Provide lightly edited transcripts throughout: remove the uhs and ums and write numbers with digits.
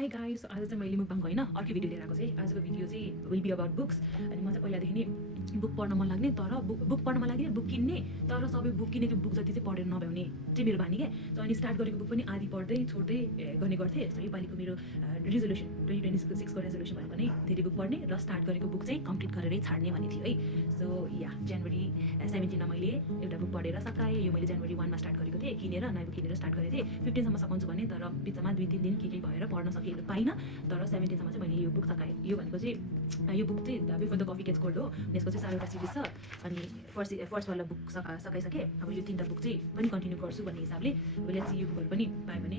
High guys, आज चाहिँ मैले मुकबाङ होइन अर्कै भिडियो लिएर आएको चाहिँ। आजको भिडियो चाहिँ विल बी अबाउट बुक्स। अनि म चाहिँ पहिलादेखि नै बुक पढ्न मन लाग्ने, तर बुक पढ्न मन लाग्ने, बुक किन्ने, तर सबै बुक किनेको बुक जति चाहिँ पढेर नभ्याउने चाहिँ मेरो बानी क्या। अनि स्टार्ट गरेको बुक पनि आधी पढ्दै छोड्दै गर्ने गर्थेँ। सो योपालिको मेरो रिजोल्युसन 2026को रेजोल्युसन भनेको नै धेरै बुक पढ्ने र स्टार्ट गरेको बुक चाहिँ कम्प्लिट गरेरै छाड्ने भन्ने थियो है। सो या जनवरी 17मा मैले एउटा बुक पढेर सकाएँ। यो मैले जनवरी 1मा स्टार्ट गरेको थिएँ, किनेर नयाँ बुक किनेर स्टार्ट गरेको थिएँ। 15सम्म सकाउँछु भने, तर बिचमा 2-3 दिन के भएर पढ्न पाइनँ, तर 17सम्म चाहिँ मैले यो बुक सकाएँ। यो भनेको चाहिँ यो बुक चाहिँ before the coffee gets cold हो। यसको चाहिँ 7वटा सिरिज छ। अनि फर्स्टवाला बुक सकाइसकेँ। अब यो 3टा बुक चाहिँ पनि कन्टिन्यू गर्छु भन्ने हिसाबले लेट्स सी यो बुकहरू पनि पाएँ भने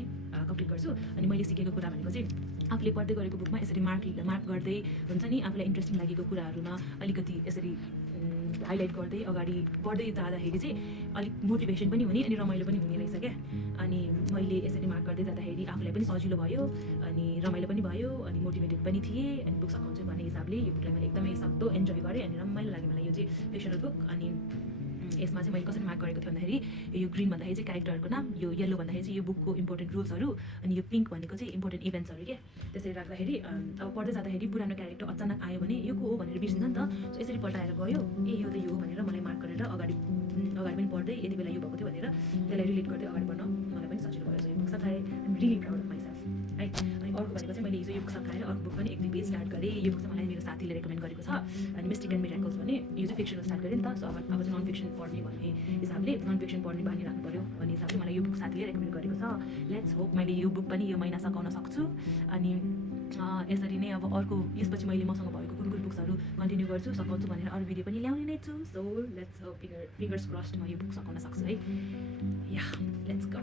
कम्प्लिट गर्छु। अनि मैले सिकेको कुरा भनेको चाहिँ आफूले पढ्दै गरेको बुकमा यसरी मार्क गर्दै हुन्छ नि, आफूलाई इन्ट्रेस्टिङ लागेको कुराहरूमा अलिकति यसरी हाइलाइट गर्दै अगाडि बढ्दै जाँदाखेरि चाहिँ अलिक मोटिभेसन पनि हुने अनि रमाइलो पनि हुने रहेछ क्या। अनि मैले यसरी मार्क गर्दै जाँदाखेरि आफूलाई पनि सजिलो भयो, अनि रमाइलो पनि भयो, अनि मोटिभेटेड पनि थिएँ। अनि बुक सकाउँछु भन्ने हिसाबले यो बुकलाई मैले एकदमै सक्दो इन्जोय गरेँ अनि रमाइलो लाग्यो मलाई यो चाहिँ फिक्सनल बुक। अनि यसमा चाहिँ मैले कसरी मार्क गरेको थिएँ भन्दाखेरि यो ग्रिन भन्दाखेरि चाहिँ क्यारेक्टरहरूको नाम, यो येल्लो भन्दाखेरि चाहिँ यो बुकको इम्पोर्टेन्ट रुल्सहरू, अनि यो पिङ्क भनेको चाहिँ इम्पोर्टेन्ट इभेन्ट्सहरू क्या। त्यसरी राख्दाखेरि अब पढ्दै जाँदाखेरि पुरानो क्यारेक्टर अचानक आयो भने यो को हो भनेर बिर्सिन्छ नि त। सो यसरी पल्टाएर गयो, यो त यो हो भनेर मलाई मार्क गरेर अगाडि पनि पढ्दै यति बेला यो भएको थियो भनेर त्यसलाई रिलेट गर्दै अगाडि बढ्न मलाई पनि सजिलो भयो। सो यो बुक सकाएँ, I'm really proud of myself है। अनि अर्को भनेको चाहिँ मैले हिजो यो बुक सकाएर अर्को बुक पनि 1-2 पेज स्टार्ट गरेँ। यो बुक चाहिँ मलाई मेरो साथीले रेकमेन्ड गरेको छ, अनि मिस्टेक एन्ड मिराकल्स भने यो चाहिँ फिक्सनल स्टार्ट गरेँ नि त। सो अब चाहिँ नन फिक्सन पढ्ने भन्ने हिसाबले नन फिक्सन पढ्ने बानी राख्नु पऱ्यो भन्ने हिसाबले मलाई यो बुक साथीले रेकमेन्ड गरेको छ। लेट्स होप मैले यो बुक पनि यो महिना सकाउन सक्छु। अनि यसरी नै अब अर्को यसपछि मैले मसँग भएको कुन बुक्सहरू कन्टिन्यू गर्छु, सकाउँछु भनेर अरू भिडियो पनि ल्याउने नै छु। So let's hope fingers crossed म यो बुक सकाउन सक्छु है। या लेट्स गो।